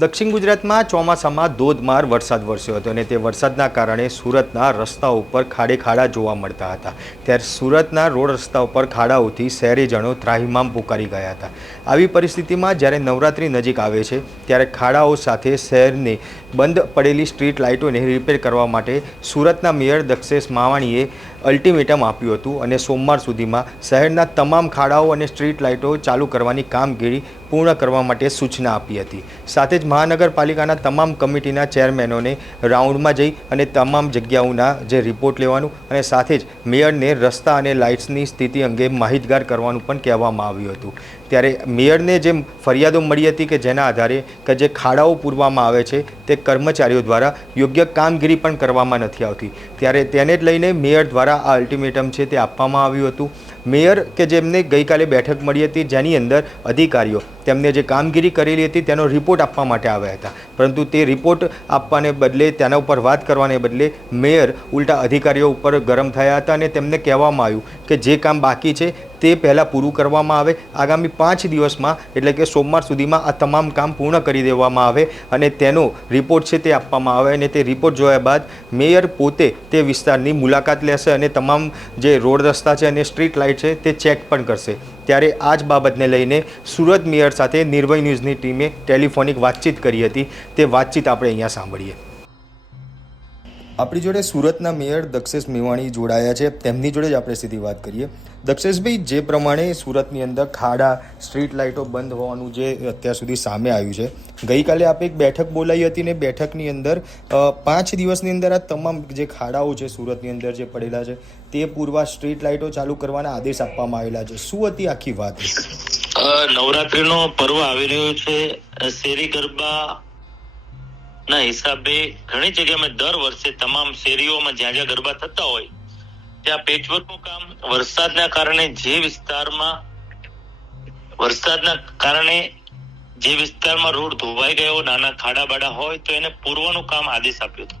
દક્ષિણ ગુજરાતમાં ચોમાસામાં ધોધમાર વરસાદ વરસ્યો હતો અને તે વરસાદના કારણે સુરતના રસ્તા ઉપર ખાડે ખાડા જોવા મળતા હતા. ત્યારે સુરતના રોડ રસ્તા ઉપર ખાડાઓથી શહેરીજનો ત્રાહિમામ પુકારી ગયા હતા. આવી પરિસ્થિતિમાં જ્યારે નવરાત્રી નજીક આવે છે, ત્યારે ખાડાઓ સાથે શહેરની બંધ પડેલી સ્ટ્રીટ લાઇટોને રિપેર કરવા માટે સુરતના મેયર દક્ષેશ માવાણીએ અલ્ટિમેટમ આપ્યું હતું અને સોમવાર સુધીમાં શહેરના તમામ ખાડાઓ અને સ્ટ્રીટ લાઇટો ચાલુ કરવાની કામગીરી પૂર્ણ કરવા માટે સૂચના આપી હતી. સાથે જ મહાનગરપાલિકાના તમામ કમિટીના ચેરમેનોને રાઉન્ડમાં જઈ અને તમામ જગ્યાઓના જે રિપોર્ટ લેવાનું અને સાથે જ મેયરને રસ્તા અને લાઇટ્સની સ્થિતિ અંગે માહિતગાર કરવાનું પણ કહેવામાં આવ્યું હતું. ત્યારે મેયરને જે ફરિયાદો મળી હતી કે જેના આધારે કે જે ખાડાઓ પૂરવામાં આવે છે તે કર્મચારીઓ દ્વારા યોગ્ય કામગીરી પણ કરવામાં નથી આવતી. ત્યારે તેને જ લઈને મેયર દ્વારા આ અલ્ટિમેટમ છે તે આપવામાં આવ્યું હતું. મેયર કે જેમને ગઈકાલે બેઠક મળી હતી જેની અંદર અધિકારીઓ તેમને જે કામગીરી કરેલી હતી તેનો રિપોર્ટ આપવા માટે આવ્યા હતા. પરંતુ તે રિપોર્ટ આપવાને બદલે, તેના ઉપર વાત કરવાને બદલે મેયર ઉલટા અધિકારીઓ ઉપર ગરમ થયા હતા અને તેમને કહેવામાં આવ્યું કે જે કામ બાકી છે તે પહેલાં પૂરું કરવામાં આવે. આગામી પાંચ દિવસમાં, એટલે કે સોમવાર સુધીમાં આ તમામ કામ પૂર્ણ કરી દેવામાં આવે અને તેનો રિપોર્ટ છે તે આપવામાં આવે અને તે રિપોર્ટ જોયા બાદ મેયર પોતે તે વિસ્તારની મુલાકાત લેશે અને તમામ જે રોડ રસ્તા છે અને સ્ટ્રીટ લાઇટ છે તે ચેક પણ કરશે. ત્યારે આ જ બાબતને લઈને સુરત મેયર સાથે નિર્ભય ન્યૂઝની ટીમે ટેલિફોનિક વાતચીત કરી હતી. તે વાતચીત આપણે અહીંયા સાંભળીએ. આપણી જોડે સુરતના મેયર દક્ષેશ મેવાણી જોડાયા છે. તેમની જોડે જ આપણે સીધી વાત કરીએ. દક્ષેશભાઈ, જે પ્રમાણે સુરતની અંદર ખાડા, સ્ટ્રીટ લાઇટો બંધ હોવાનું જે અત્યાર સુધી સામે આવ્યું છે, ગઈકાલે આપે એક બેઠક બોલાવી હતી ને બેઠકની અંદર પાંચ દિવસની અંદર આ તમામ જે ખાડાઓ છે સુરતની અંદર જે પડેલા છે, તે પૂર્વા સ્ટ્રીટ લાઇટો ચાલુ કરવાના આદેશ આપવામાં આવેલા છે. શું હતી આખી વાત? નવરાત્રીનો પર્વ આવી રહ્યો છે. શેરી ગરબા ના હિસાબે ઘણી જગ્યામાં દર વર્ષે તમામ શેરીઓમાં જ્યાં જ્યાં ગરબા થતા હોય, ત્યાં પેચવર્કનું કામ, વરસાદના કારણે જે વિસ્તારમાં, વરસાદના કારણે જે વિસ્તારમાં રોડ ધોવાઈ ગયો, નાના ખાડા બાડા હોય, તો એને પૂરવાનું કામ આદેશ આપ્યો હતો.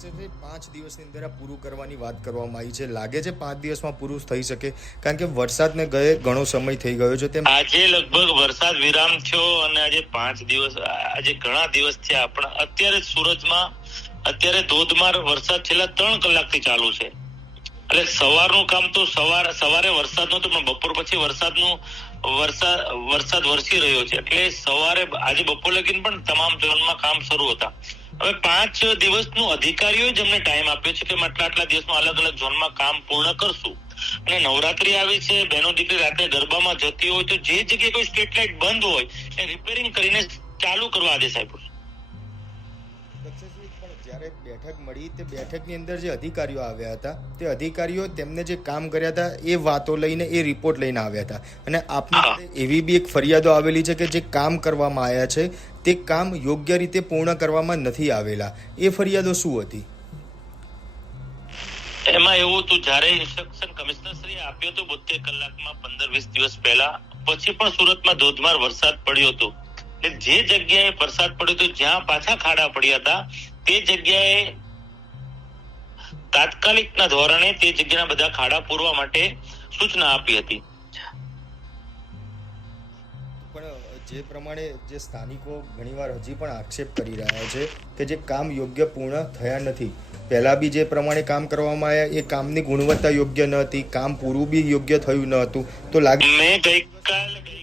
દક્ષેશભાઈ પાંચ દિવસની અંદર આ પૂરું કરવાની વાત કરવામાં આવી છે. લાગે છે પાંચ દિવસમાં પૂરું થઈ શકે? કારણ કે વરસાદને ગયે ઘણો સમય થઈ ગયો છે. તેમ આજે લગભગ વરસાદ વિરામ થયો અને આજે પાંચ દિવસ, આજે ઘણા દિવસ થયા, પણ અત્યારે સુરતમાં, અત્યારે ધોધમાર વરસાદ છેલ્લા ત્રણ કલાકથી ચાલુ છે. એટલે સવારનું કામ તો સવાર, સવારે વરસાદ નહોતો, પણ બપોર પછી વરસાદનું વરસાદ વરસાદ વરસી રહ્યો છે. એટલે સવારે, આજે બપોર લગીન પણ તમામ ઝોનમાં કામ શરૂ હતા. હવે પાંચ દિવસનું અધિકારીઓ જ અમને ટાઈમ આપ્યો છે કે આટલા આટલા દિવસમાં અલગ અલગ ઝોનમાં કામ પૂર્ણ કરશું. અને નવરાત્રી આવી છે, બહેનો દીકરી રાત્રે ગરબામાં જતી હોય તો જે જગ્યાએ કોઈ સ્ટ્રીટ લાઇટ બંધ હોય, એ રિપેરિંગ કરીને ચાલુ કરવા આદેશ આપ્યો જ્યારે બેઠક મળી તે બેઠકની અંદર જે અધિકારીઓ આવ્યા હતા તે અધિકારીઓ તેમને જે કામ કર્યા હતા એ વાતો લઈને એ રિપોર્ટ લઈને આવ્યા હતા. અને આપની એવી બી એક ફરિયાદો આવેલી છે કે જે કામ કરવામાં આવ્યા છે તે કામ યોગ્ય રીતે પૂર્ણ કરવામાં નથી આવેલા. એ ફરિયાદો શું હતી? એમાં એવું હતું જ્યારે ઇન્સ્ટ્રક્શન કમિશનર શ્રી આપ્યો હતો બોતેર કલાકમાં પંદર વીસ દિવસ પહેલા પછી પણ સુરતમાં ધોધમાર વરસાદ પડ્યો હતો. જે જગ્યાએ વરસાદ પડ્યો હતો જ્યાં પાછા ખાડા પડ્યા હતા તે જગ્યાએ તાત્કાલિકના ધોરણે તે જગ્યાના બધા ખાડા પૂરવા માટે સૂચના આપી હતી. જે પ્રમાણે જે સ્થાનિકો ઘણીવાર હજી પણ આક્ષેપ કરી રહ્યા છે કે જે કામ યોગ્ય પૂર્ણ થયા નથી. પહેલા બી જે પ્રમાણે કામ કરવામાં આવ્યા એ કામની ગુણવત્તા યોગ્ય ન હતી કામ પૂરું બી યોગ્ય થયું ન હતું. તો લાગે મેં ગઈકાલે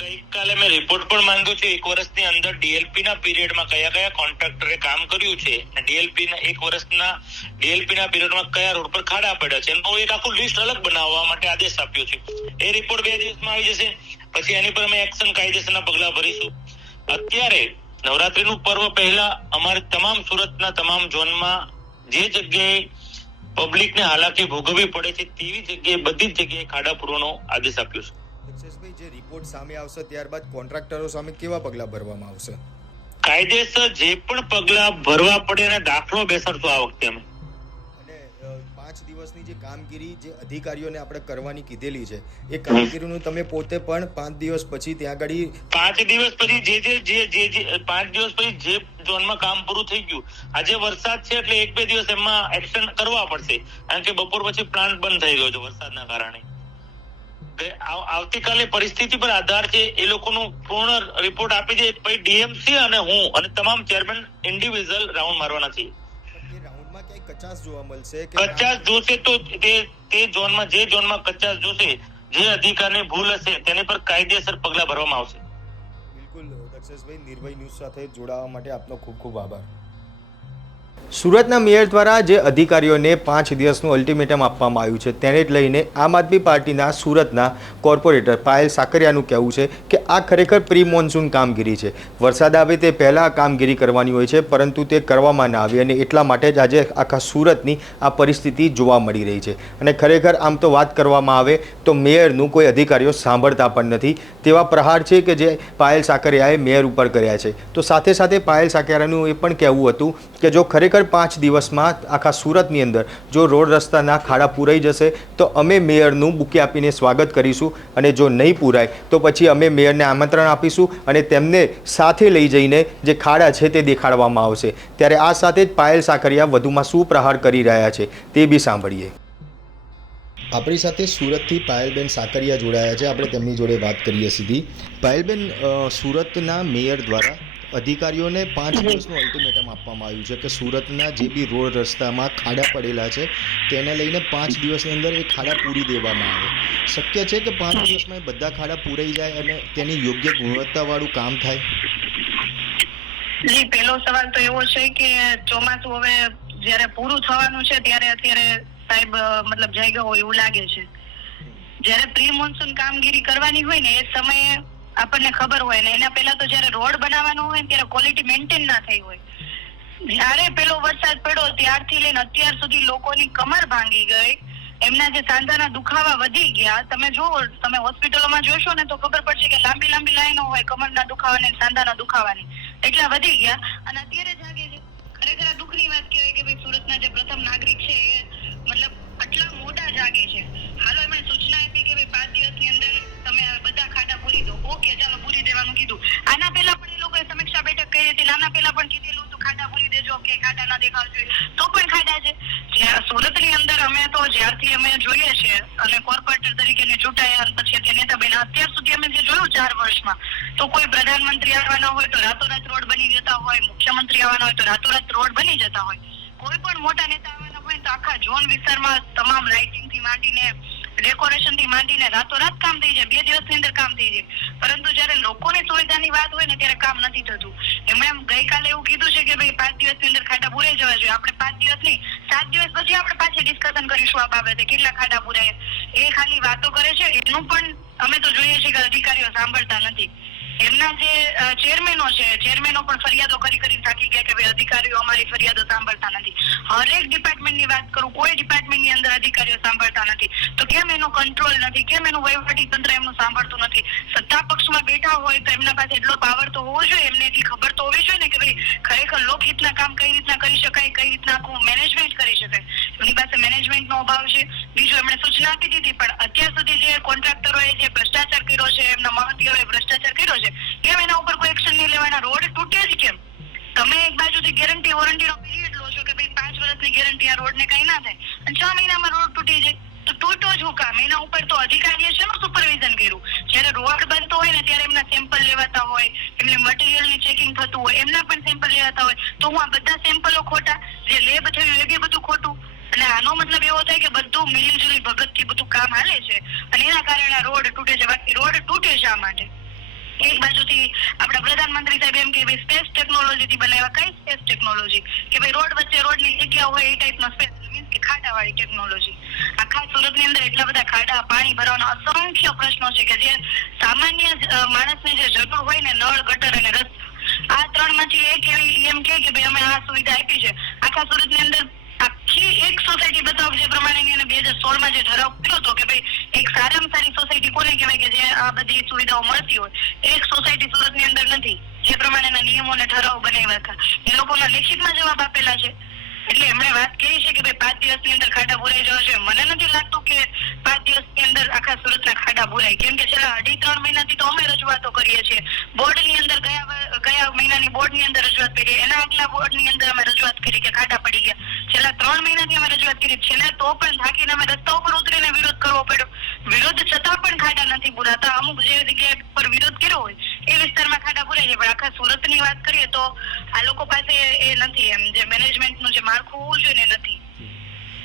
ગઈકાલે મેં રિપોર્ટ પણ માંગ્યો છે એક વર્ષની અંદર ડીએલપી ના પીરિયડમાં કયા કયા કોન્ટ્રાક્ટરે કામ કર્યું છે ડીએલપી ના એક વર્ષના ડીએલપી ના પીરિયડમાં કયા રોડ પર ખાડા પડ્યા છે એનું એક આખું લિસ્ટ અલગ બનાવવા માટે આદેશ આપ્યો છે. એ રિપોર્ટ બે દિવસમાં આવી જશે. પછી એની પર અમે એક્શન કાયદેસરના પગલા ભરીશું. અત્યારે નવરાત્રીનું પર્વ પહેલા અમારે તમામ સુરતના તમામ ઝોનમાં જે જગ્યાએ પબ્લિકને હાલાકી ભોગવવી પડે છે તેવી જગ્યાએ બધી જ જગ્યાએ ખાડા પૂરવાનો આદેશ આપ્યો છે. જે રિપોર્ટ સામે આવશે ત્યારબાદ કોન્ટ્રાક્ટરો સામે કેવા પગલાં ભરવામાં આવશે? કાયદેસર જે પણ પગલા ભરવા પડે એના દાખલો બેસાડશું આ વખતે અમે. અને પાંચ દિવસની જે કામગીરી જે અધિકારીઓને આપણે કરવાની કીધેલી છે એ કામગીરીનું તમે પોતે પણ પાંચ દિવસ પછી ત્યાં આગળ પાંચ દિવસ પછી જે જે જે જે જે પાંચ દિવસ પછી જે ઝોનમાં કામ પૂરું થઈ ગયું આજે વરસાદ છે એટલે એક બે દિવસ એમાં એક્શન કરવા પડશે કારણ કે બપોર પછી પ્લાન્ટ બંધ થઈ ગયો છે વરસાદના કારણે. આવતીકાલે પરિસ્થિતિ પર આધાર છે એ લોકોનું પૂર્ણ રિપોર્ટ આપી દે. પછી ડીએમસી અને હું અને તમામ ચેરમેન ઇન્ડિવિજ્યુઅલ રાઉન્ડ મારવાના છીએ. કચાસ જોવા મળશે કચાસ જોશે તો તે તે ઝોનમાં જે ઝોનમાં કચાસ જોશે જે અધિકારની ભૂલ હશે તેની પર કાયદેસર પગલા ભરવામાં આવશે. બિલકુલ દક્ષેશભાઈ નિર્ભય ન્યૂઝ સાથે જોડાવા માટે આપનો ખૂબ ખૂબ આભાર. સુરતના મેયર દ્વારા જે અધિકારીઓને પાંચ દિવસનું અલ્ટિમેટમ આપવામાં આવ્યું છે, તેને જ લઈને આમ આદમી પાર્ટીના સુરતના કોર્પોરેટર પાયલ સાકરિયાનું કહેવું છે કે આ ખરેખર પ્રી મોન્સૂન કામગીરી છે. વરસાદ આવે તે પહેલાં કામગીરી કરવાની હોય છે, પરંતુ તે કરવામાં ના આવી અને એટલા માટે જ આજે આખા સુરતની આ પરિસ્થિતિ જોવા મળી રહી છે. અને ખરેખર આમ તો વાત કરવામાં આવે તો મેયરનું કોઈ અધિકારીઓ સાંભળતા પણ નથી. તેવા પ્રહાર છે કે જે પાયલ સાકરિયાએ મેયર ઉપર કર્યા છે. તો સાથે સાથે પાયલ સાકરિયાનું એ પણ કહેવું હતું કે જો ખરેખર પાંચ દિવસમાં આખા સુરતની અંદર જો રોડ રસ્તાના ખાડા પૂરાઈ જશે, તો અમે મેયરનું બુકે આપીને સ્વાગત કરીશું અને જો નહીં પૂરાય, તો પછી અમે મેયરને આમંત્રણ આપીશું અને તેમને સાથે લઈ જઈને જે ખાડા છે તે દેખાડવામાં આવશે. ત્યારે આ સાથે જ પાયલ સાકરિયા વધુમાં શું પ્રહાર કરી રહ્યા છે તે બી સાંભળીએ. આપણી સાથે સુરતથી પાયલબેન સાકરિયા જોડાયા છે. આપણે તેમની જોડે વાત કરીએ સીધી. પાયલબેન સુરતના મેયર દ્વારા અધિકારીઓને પાંચ દિવસનું અલ્ટિમેટમ આપવામાં આવ્યું છે કે સુરતના જે બી રોડ રસ્તામાં ખાડા પડેલા છે, તેને લઈને પાંચ દિવસની અંદર એ ખાડા પૂરી દેવામાં આવે. શક્ય છે કે પાંચ દિવસમાં એ બધા ખાડા પૂરાઈ જાય અને તેની યોગ્ય ગુણવત્તાવાળું કામ થાય? જી, પહેલો સવાલ તો એવો છે કે ચોમાસું હવે જ્યારે પૂરું થવાનું છે, ત્યારે અત્યારે સાહેબ મતલબ જઈ ગયો એવું લાગે છે. જ્યારે પ્રી મોન્સૂન કામગીરી કરવાની હોય ને, એ સમયે આપણને ખબર હોય ને, એના પહેલા તો જયારે રોડ બનાવવાનો હોય ત્યારે ક્વોલિટી મેન્ટેન ના થઈ હોય. જ્યારે પેલો વરસાદ પડ્યો, ત્યારથી લઈને અત્યાર સુધી લોકોની કમર ભાંગી ગઈ. એમના જે સાંધાના દુખાવા વધી ગયા. તમે જુઓ, તમે હોસ્પિટલોમાં જોશો ને, તો ખબર પડશે કે લાંબી લાંબી લાઈનો હોય કમરના દુખાવાની સાંધાના દુખાવાની. એટલા વધી ગયા. અને અત્યારે જાગે છે, ખરેખર આ દુઃખની વાત કહેવાય કે ભાઈ સુરતના જે પ્રથમ નાગરિક છે, એ હોય તો રાતોરાત રોડ બની જતા હોય. કોઈ પણ મોટા નેતા આવવાના હોય તો આખા ઝોન વિસ્તારમાં તમામ લાઇટિંગથી માંડીને ડેકોરેશનથી માંડીને રાતોરાત કામ થઈ જાય. બે દિવસની અંદર કામ થઈ જાય. પરંતુ જયારે લોકોની સુવિધાની વાત હોય ને ત્યારે કામ નથી થતું. એમણે એમ ગઈકાલે એવું કીધું છે કે ભાઈ પાંચ દિવસની અંદર ખાડા પૂરાઈ જવા જોઈએ. આપણે પાંચ દિવસ નહીં, સાત દિવસ પછી આપણે પાછી ડિસ્કશન કરીશું આ બાબતે. કેટલા ખાડા પૂરાય? એ ખાલી વાતો કરે છે. એનું પણ અમે તો જોઈએ છીએ કે અધિકારીઓ સાંભળતા નથી. એમના જે ચેરમેનો છે ચેરમેનો પણ ફરિયાદો કરી કરીને ગયા કે ભાઈ અધિકારીઓ અમારી ફરિયાદો સાંભળતા નથી. હરેક ડિપાર્ટમેન્ટની વાત કરું, કોઈ ડિપાર્ટમેન્ટની અંદર અધિકારીઓ સાંભળતા નથી. તો કેમ એનો કંટ્રોલ નથી? કેમ એનું વહીવટી તંત્ર એમનું સાંભળતું નથી? સત્તા પક્ષમાં બેઠા હોય તો એમના પાસે એટલો પાવર તો હોવો જોઈએ, એમને એટલી ખબર તો હોવી જોઈએ ને કે ભાઈ ખરેખર લોકહિતના કામ કઈ રીતના કરી શકાય, કઈ રીતના મેનેજમેન્ટ કરી શકાય. એમની પાસે મેનેજમેન્ટનો અભાવ છે. બીજું એમણે સૂચના આપી દીધી, પણ અત્યાર સુધી જે કોન્ટ્રાક્ટરોએ જે ભ્રષ્ટાચાર કર્યો છે, એમના મહત્વએ ભ્રષ્ટાચાર કર્યો છે કેમ એના ઉપર કોઈ એક્શન નહીં લેવાના રોડ તૂટે જ કેમ તમે એક બાજુથી ગેરંટી વોરંટીનો પીરિયડ લો છો કે ભાઈ પાંચ વર્ષની ગેરંટી આ રોડને કઈ ના થાય. અને છ મહિનામાં રોડ તૂટી જાય. તો તૂટો જ હું કામ એના ઉપર તો અધિકારીએ શેનું સુપરવિઝન કર્યું? જ્યારે રોડ બનતો હોય ને ત્યારે એમના સેમ્પલ લેવાતા હોય, એમને મટીરિયલની ચેકિંગ થતું હોય, એમના પણ સેમ્પલ લેવાતા હોય. તો હું આ બધા સેમ્પલો ખોટા? જે લેબ થયું એ બી બધું ખોટું? અને આનો મતલબ એવો થાય કે બધું મિલીજુલી ભગતથી બધું કામ હાલે છે. અને એના કારણે આ રોડ તૂટે છે. બાકી રોડ તૂટે શા માટે? એક બાજુથી આપણા પ્રધાનમંત્રી સાહેબ એમ કે સ્પેસ ટેકનોલોજી બનાવ્યા, કઈ સ્પેસ ટેકનોલોજી કે ભાઈ રોડ વચ્ચે રોડની જગ્યા હોય એ ટાઈપનો સ્પેસ મીન્સ કે ખાડા વાળી ટેકનોલોજી આખા સુરતની અંદર એટલા બધા ખાડા, પાણી ભરવાના અસંખ્ય પ્રશ્નો છે કે જે સામાન્ય માણસને જે જરૂર હોય ને નળ, ગટર અને રસ આ ત્રણમાંથી એક એવી એમ કે ભાઈ અમે આ સુવિધા આપી છે. આખા સુરતની અંદર આખી એક સોસાયટી જે આ બધી સુવિધાઓ મળતી હોય એક સોસાયટી સુરતની અંદર નથી. જે પ્રમાણેના નિયમો અને ઠરાવ બનાવ્યા હતા. એ લોકોના લેખિતમાં જવાબ આપેલા છે. એટલે એમણે વાત કહી છે કે ભાઈ, પાંચ દિવસની અંદર ખાડા ભરાઈ જવા છે. મને નથી લાગતું કે પાંચ દિવસની અંદર આખા સુરતના ખાડા ભરાય કેમ કે છેલ્લા અઢી, ત્રણ મહિનાથી તો અમે રજૂઆતો કરીએ છીએ. બોર્ડની અંદર ગયા ગયા મહિનાની બોર્ડની અંદર રજૂઆત કરી. એના આગલા બોર્ડની અંદર અમે રજૂઆત કરી કે ખાડા પડી ગયા. છેલ્લા ત્રણ મહિનાથી અમે રજૂઆત કરી. છેલ્લા તો પણ થાકીને અમે રસ્તા ઉપર ઉતરીને વિરોધ કરવો પડ્યો વિરોધ છતાં પણ ખાડા નથી પુરાતા અમુક જે જગ્યા પર વિરોધ કર્યો હોય એ વિસ્તારમાં ખાડા પુરાય છે પણ આખા સુરતની વાત કરીએ તો આ લોકો પાસે એ નથી એમ. જે મેનેજમેન્ટનું જે માળખું હોવું જોઈએ ને નથી.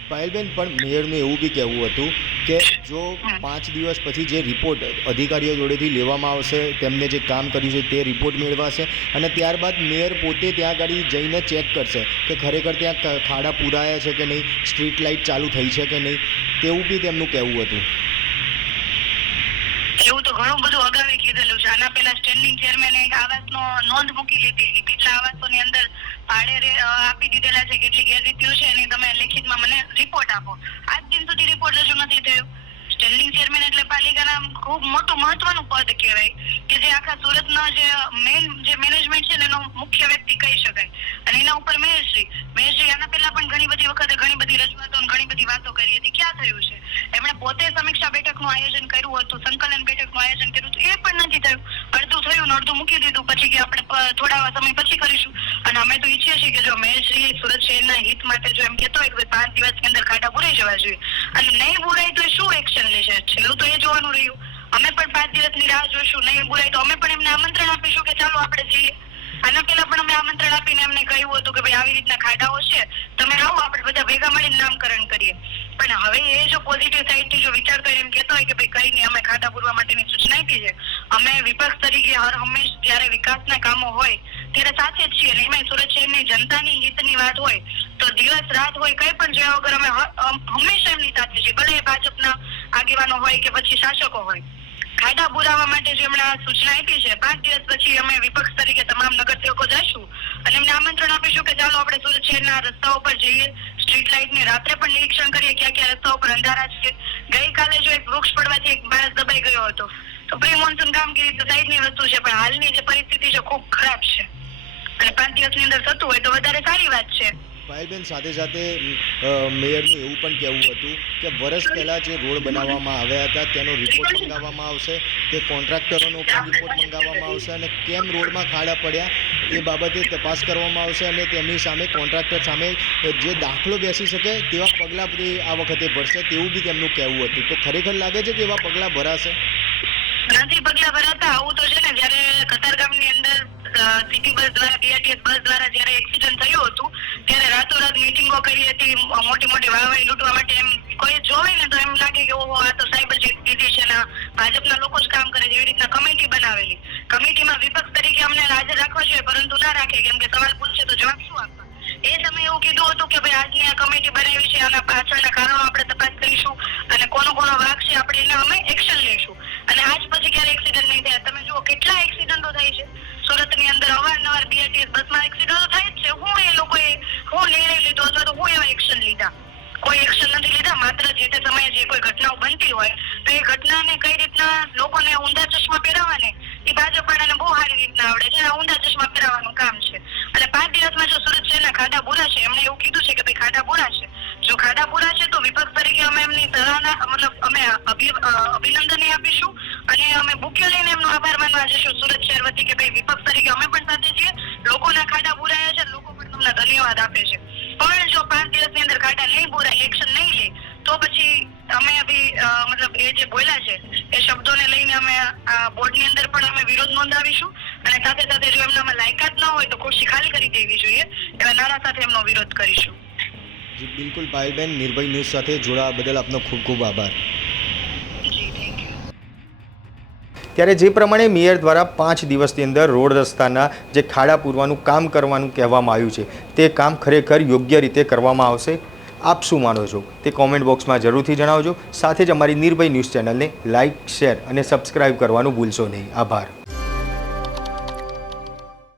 પાયલબેન પણ મેયરનું એવું બી કહેવું હતું કે જો પાંચ દિવસ પછી જે રિપોર્ટ અધિકારીઓ જોડેથી લેવામાં આવશે તેમને જે કામ કર્યું છે તે રિપોર્ટ મેળવાશે અને ત્યારબાદ મેયર પોતે ત્યાં આગળ જઈને ચેક કરશે કે ખરેખર ત્યાં ખાડા પૂરાયા છે કે નહીં સ્ટ્રીટ લાઇટ ચાલુ થઈ છે કે નહીં. તેવું બી તેમનું કહેવું હતું. ઘણું બધું અગાઉ કીધેલું છે. આના પહેલા સ્ટેન્ડિંગ ચેરમેને એક આવાસનો નોંધ મૂકી લીધી કે કેટલા આવાસોની અંદર ભાડે આપી દીધેલા છે, કેટલી ગેરરીતિઓ છે એની તમે લેખિતમાં મને રિપોર્ટ આપો. આજ દિન સુધી રિપોર્ટ રજૂ નથી થયો. સ્ટેન્ડિંગ ચેરમેન એટલે પાલિકાના ખૂબ મોટું મહત્વનું પદ કહેવાય કે જે આખા સુરતનો જે મેઇન જે મેનેજમેન્ટ છે એનો મુખ્ય વ્યક્તિ કહી શકાય. અને એના ઉપર મહેશજી મહેશજી, આના પહેલા પણ ઘણી બધી વખતે ઘણી બધી રજૂઆતો ઘણી બધી વાતો કરી હતી. ક્યાં થયું છે? એમણે પોતે સમીક્ષા બેઠકનું આયોજન કર્યું હતું, સંકલન બેઠકનું આયોજન કર્યું હતું. એ પણ નથી થયું. અડધું થયું અડધું મૂકી દીધું. પછી કે આપણે થોડા સમય પછી કરીશું. અને અમે તો ઈચ્છીએ છીએ કે જો મહેશજી સુરત શહેરના હિત માટે જો એમ કહેતો હોય કે પાંચ દિવસની અંદર ખાડા પૂરાઈ જવા જોઈએ. અને નહીં પૂરાય તો છેલ્લું તો એ જોવાનું રહ્યું. અમે પણ પાંચ દિવસની રાહ જોઈશું, નહીં બોલાય તો અમે પણ એમને આમંત્રણ આપીશું કે ચાલો આપણે જઈએ. આના પહેલા પણ અમે આમંત્રણ આપીને એમને કહ્યું હતું કે ભાઈ, આવી રીતના ખાડાઓ છે, તમે આવો આપણે બધા ભેગા મળીને નામકરણ કરીએ. પણ હવે એ જો પોઝિટિવ સાઈડથી જો વિચાર કરીને એમ કહેતો હોય કે ભાઈ, કઈ નહીં, અમે ખાડા પૂરવા માટેની સૂચના આપી છે. અમે વિપક્ષ તરીકે હર હંમેશ જ્યારે વિકાસના કામો હોય, ત્યારે સાથે જ છીએ. અને એમાં સુરત શહેરની જનતાની હિતની વાત હોય, તો દિવસ રાત હોય, કઈ પણ જોયા વગર અમે હંમેશા એમની સાથે છીએ. ભલે એ ભાજપના આગેવાનો હોય કે પછી શાસકો હોય. ખાડા પુરાવા માટે જે એમણે આ સૂચના આપી છે, પાંચ દિવસ પછી અમે વિપક્ષ તરીકે તમામ નગરસેવકો જઈશું અને એમને આમંત્રણ આપીશું કે ચાલો આપણે સુરત શહેરના રસ્તાઓ પર જઈએ સ્ટ્રીટ લાઇટની રાત્રે પણ નિરીક્ષણ કરીએ ક્યાં ક્યાં રસ્તાઓ પર અંધારા છે. ગઈકાલે જો એક વૃક્ષ પડવાથી એક માણસ દબાઈ ગયો હતો. તો પ્રી મોન્સૂન કામગીરી તો સાઈડની વસ્તુ છે, પણ હાલની જે પરિસ્થિતિ છે, ખૂબ ખરાબ છે. અને પાંચ દિવસની અંદર થતું હોય તો વધારે સારી વાત છે. પાયલબેન સાથે સાથે મેયરનું એવું પણ કહેવું હતું કે વર્ષ પહેલાં જે રોડ બનાવવામાં આવ્યા હતા, તેનો રિપોર્ટ મંગાવવામાં આવશે, તે કોન્ટ્રાક્ટરોનો પણ રિપોર્ટ મંગાવવામાં આવશે અને કેમ રોડમાં ખાડા પડ્યા, એ બાબતે તપાસ કરવામાં આવશે અને તેમની સામે કોન્ટ્રાક્ટર સામે જે દાખલો બેસી શકે તેવા પગલાં બધી આ વખતે ભરશે તેવું બી તેમનું કહેવું હતું. તો ખરેખર લાગે છે કે એવા પગલાં ભરાશે? નથી, પગલા ભરાતા. આવું તો છે ને, જયારે કતારગામની અંદર સિટી બસ દ્વારા બીઆરટીએસ બસ દ્વારા જયારે એક્સિડન્ટ થયું હતું ત્યારે રાતોરાત મીટિંગો કરી હતી મોટી મોટી વાહવાહી લૂંટવા માટે એમ કોઈ જોવે ને તો એમ લાગે કે ઓહો, આ તો સાયબર દીદી છે ને ભાજપના લોકો જ કામ કરે છે, એવી રીતના કમિટી બનાવેલી. કમિટીમાં વિપક્ષ તરીકે અમને હાજર રાખવા જોઈએ, પરંતુ ના રાખે, કેમ કે સવાલ પૂછશે તો જવાબ શું આપવા એ સમયે એવું કીધું હતું કે ભાઈ આજની આ કમિટી બનાવી છે, આના પાછળના કારણો આપણે તપાસ કરીશું અને કોનો કોનો વાક છે, આપણે એના અમે એક્શન લઈશું. અમે એમની સરાહના, મતલબ અમે અભિનંદન આપીશું અને અમે બુકે લઈને એમનો આભાર માનવા જઈશું. સુરત શહેર વતી કે ભાઈ વિપક્ષ તરીકે અમે પણ સાથે છીએ. લોકોના ખાડા પૂરાયા છે, લોકો પણ તમને ધન્યવાદ આપે છે. પણ જો પાંચ દિવસની અંદર ખાડા નહીં પૂરાય એક્શન નહીં લે, તો પછી અમે અભી મતલબ એ જે બોલ્યા છે, એ શબ્દોને લઈને અમે આ બોર્ડની અંદર પણ અમે વિરોધ નોંધાવીશું. અને સાથે સાથે જો એમનામાં લાયકાત ન હોય તો ખુરશી ખાલી કરી દેવી જોઈએ. એવા નારા સાથે એમનો વિરોધ કરીશું. જી, બિલકુલ પાયલબેન નિર્ભય ન્યૂઝ સાથે જોડાવા બદલ આપનો ખૂબ ખૂબ આભાર. ત્યારે જે પ્રમાણે મેયર દ્વારા પાંચ દિવસની અંદર રોડ રસ્તાના જે ખાડા પૂરવાનું કામ કરવાનું કહેવામાં આવ્યું છે, તે કામ ખરેખર યોગ્ય રીતે કરવામાં આવશે? આપ શું માનો છો? તે કોમેન્ટ બોક્સમાં જરૂરથી જણાવજો. સાથે જ અમારી નિર્ભય ન્યૂઝ ચેનલને લાઇક શેર અને સબસ્ક્રાઇબ કરવાનું ભૂલશો નહીં. આભાર.